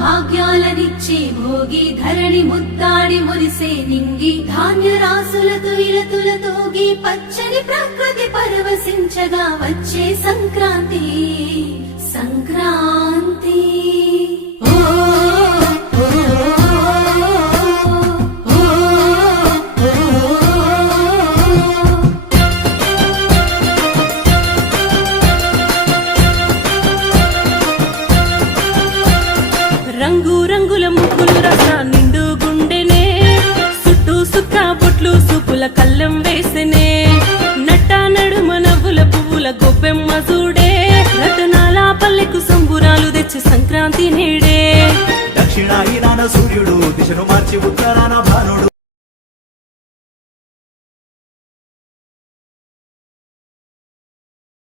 భాగ్యాలనిచ్చే భోగి ధరణి ముద్దాడి మురిసే నింగి ధాన్య రాసులతో ఇలతులతోగి పచ్చని ప్రకృతి పరవశించగా వచ్చే సంక్రాంతి సంక్రాంతి రంగు రంగుల ముగ్గులు రస నిండు గుండెనే చుట్టూ సుక్క బొట్లు సూపుల కళ్ళెం వేసెనే నట్ట నడుమ నవ్వుల పువ్వుల గొప్పెమ్మ చూడే రతనాల పల్లెకు సంబురాలు తెచ్చే సంక్రాంతి నేడే దక్షిణాయనాన సూర్యుడు దిశను మార్చి ఉత్తరాన భానుడు